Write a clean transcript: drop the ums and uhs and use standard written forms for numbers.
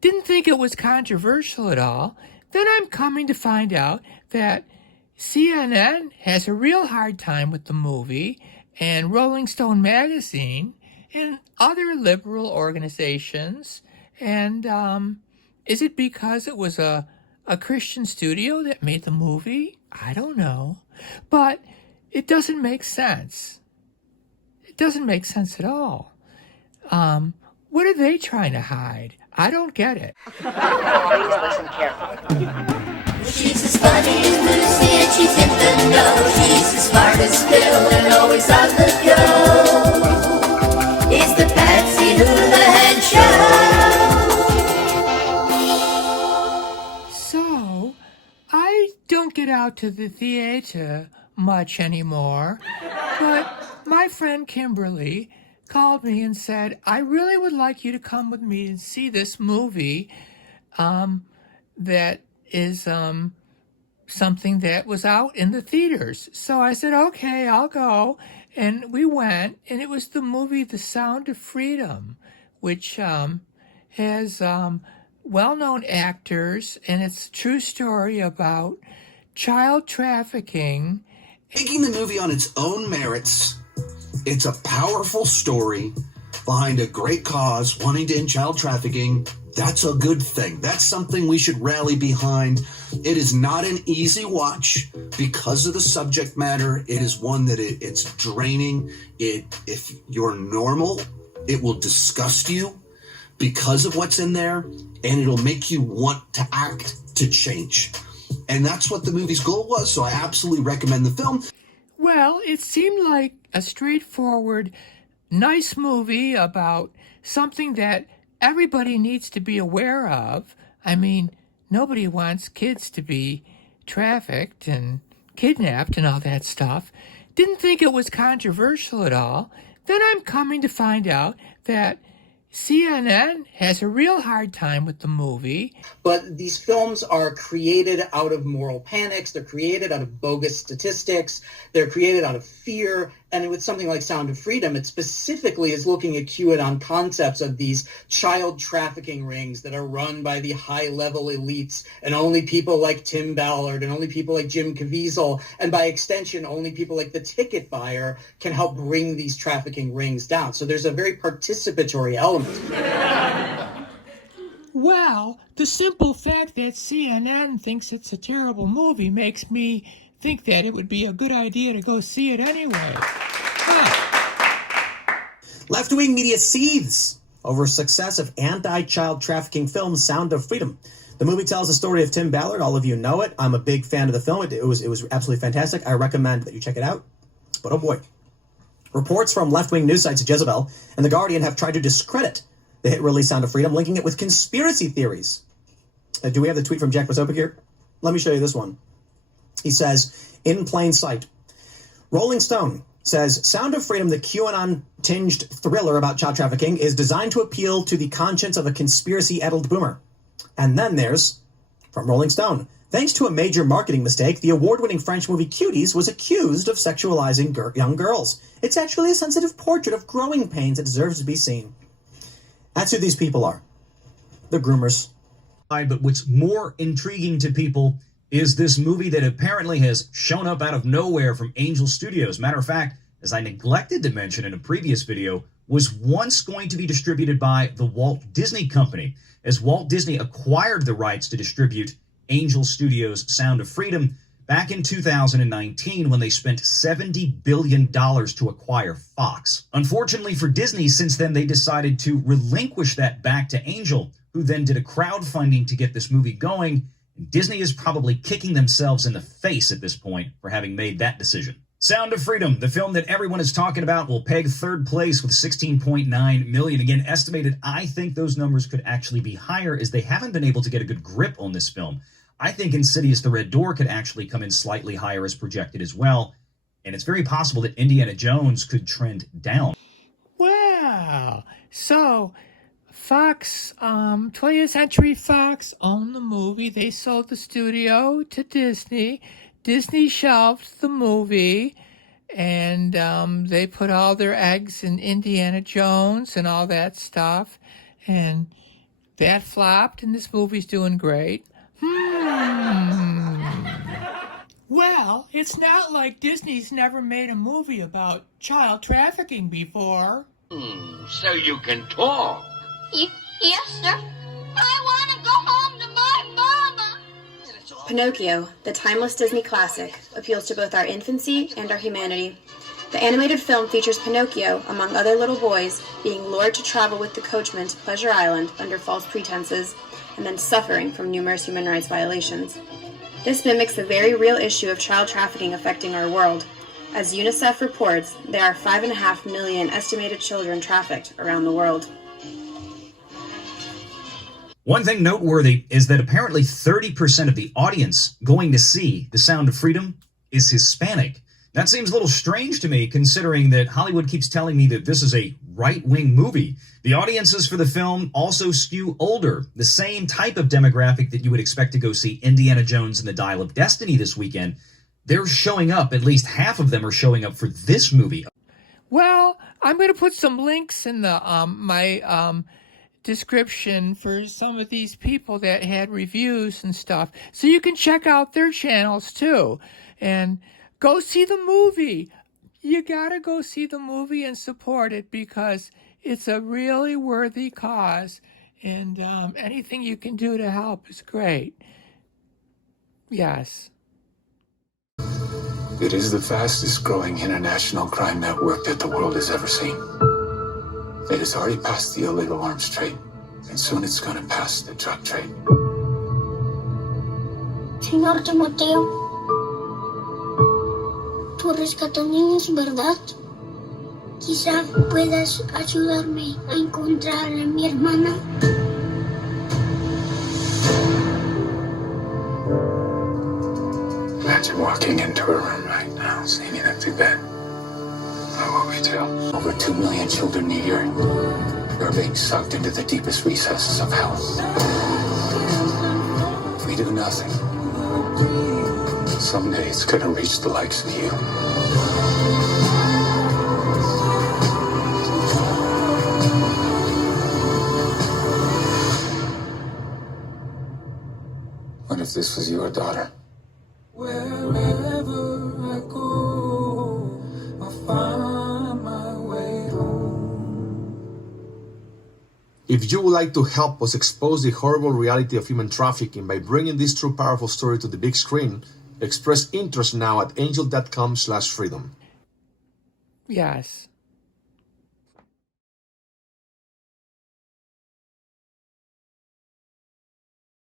Didn't think it was controversial at all. Then I'm coming to find out that CNN has a real hard time with the movie, and Rolling Stone magazine and other liberal organizations. And is it because it was a Christian studio that made the movie? I don't know. But it doesn't make sense. It doesn't make sense at all. What are they trying to hide? I don't get it. Please listen carefully. She's as funny as Lucy and she's in the know. She's as smart as Phil and always on the go. It's the Patsy Hoolahan Show. So, I don't get out to the theater much anymore, but my friend Kimberly called me and said, I really would like you to come with me and see this movie that is something that was out in the theaters. So I said, okay, I'll go. And we went, and it was the movie The Sound of Freedom, which has well-known actors, and it's a true story about child trafficking. Taking the movie on its own merits, it's a powerful story behind a great cause, wanting to end child trafficking. That's a good thing. That's something we should rally behind. It is not an easy watch because of the subject matter. It is one that it's draining. If you're normal, it will disgust you because of what's in there, and it'll make you want to act to change. And that's what the movie's goal was, so I absolutely recommend the film. Well, it seemed like a straightforward, nice movie about something that everybody needs to be aware of. I mean, nobody wants kids to be trafficked and kidnapped and all that stuff. Didn't think it was controversial at all. Then I'm coming to find out that CNN has a real hard time with the movie. But these films are created out of moral panics. They're created out of bogus statistics. They're created out of fear. And with something like Sound of Freedom, it specifically is looking at QAnon concepts of these child trafficking rings that are run by the high-level elites, and only people like Tim Ballard and only people like Jim Caviezel, and by extension, only people like the ticket buyer can help bring these trafficking rings down. So there's a very participatory element. Well, the simple fact that CNN thinks it's a terrible movie makes me think that it would be a good idea to go see it anyway. Left-wing media seethes over success of anti-child trafficking film Sound of Freedom. The movie tells the story of Tim Ballard. All of you know it. I'm a big fan of the film. It was absolutely fantastic. I recommend that you check it out. But oh boy. Reports from left-wing news sites Jezebel and The Guardian have tried to discredit the hit release Sound of Freedom, linking it with conspiracy theories. Do we have the tweet from Jack Posobiec here? Let me show you this one. He says, in plain sight, Rolling Stone says, Sound of Freedom, the QAnon-tinged thriller about child trafficking, is designed to appeal to the conscience of a conspiracy-addled boomer. And then there's, from Rolling Stone, thanks to a major marketing mistake, the award-winning French movie Cuties was accused of sexualizing young girls. It's actually a sensitive portrait of growing pains that deserves to be seen. That's who these people are. The groomers. But what's more intriguing to people is this movie that apparently has shown up out of nowhere from Angel Studios. Matter of fact, as I neglected to mention in a previous video, was once going to be distributed by the Walt Disney Company, as Walt Disney acquired the rights to distribute Angel Studios' Sound of Freedom back in 2019 when they spent $70 billion to acquire Fox. Unfortunately for Disney, since then they decided to relinquish that back to Angel, who then did a crowdfunding to get this movie going. Disney is probably kicking themselves in the face at this point for having made that decision. Sound of Freedom, the film that everyone is talking about, will peg third place with 16.9 million. Again, estimated. I think those numbers could actually be higher as they haven't been able to get a good grip on this film. I think Insidious: The Red Door could actually come in slightly higher as projected as well. And it's very possible that Indiana Jones could trend down. Wow. So Fox, 20th Century Fox owned the movie. They sold the studio to Disney. Disney shelved the movie, and they put all their eggs in Indiana Jones and all that stuff. And That flopped, and this movie's doing great. Well, it's not like Disney's never made a movie about child trafficking before. So you can talk. Yes, sir. I want to go home to my mama. Pinocchio, the timeless Disney classic, appeals to both our infancy and our humanity. The animated film features Pinocchio, among other little boys, being lured to travel with the coachman to Pleasure Island under false pretenses, and then suffering from numerous human rights violations. This mimics the very real issue of child trafficking affecting our world. As UNICEF reports, there are 5.5 million estimated children trafficked around the world. One thing noteworthy is that apparently 30% of the audience going to see The Sound of Freedom is Hispanic. That seems a little strange to me, considering that Hollywood keeps telling me that this is a right-wing movie. The audiences for the film also skew older, the same type of demographic that you would expect to go see Indiana Jones and the Dial of Destiny this weekend. They're showing up, at least half of them are showing up for this movie. Well, I'm going to put some links in the my description for some of these people that had reviews and stuff, so you can check out their channels too. And go see the movie. You gotta go see the movie and support it because it's a really worthy cause, and anything you can do to help is great. Yes. It is the fastest growing international crime network that the world has ever seen. It has already passed the illegal arms trade, and soon it's gonna pass the drug trade. Señor Timoteo, tú rescatas niños, ¿verdad? Quizá puedas ayudarme a encontrar a mi hermana. Imagine walking into a room right now, seeing an empty bed. What would we do? Over 2 million children a year are being sucked into the deepest recesses of hell. If we do nothing, someday it's gonna reach the likes of you. What if this was your daughter? Wherever I go, I'll find my way home. If you would like to help us expose the horrible reality of human trafficking by bringing this true powerful story to the big screen, express interest now at angel.com/freedom. Yes.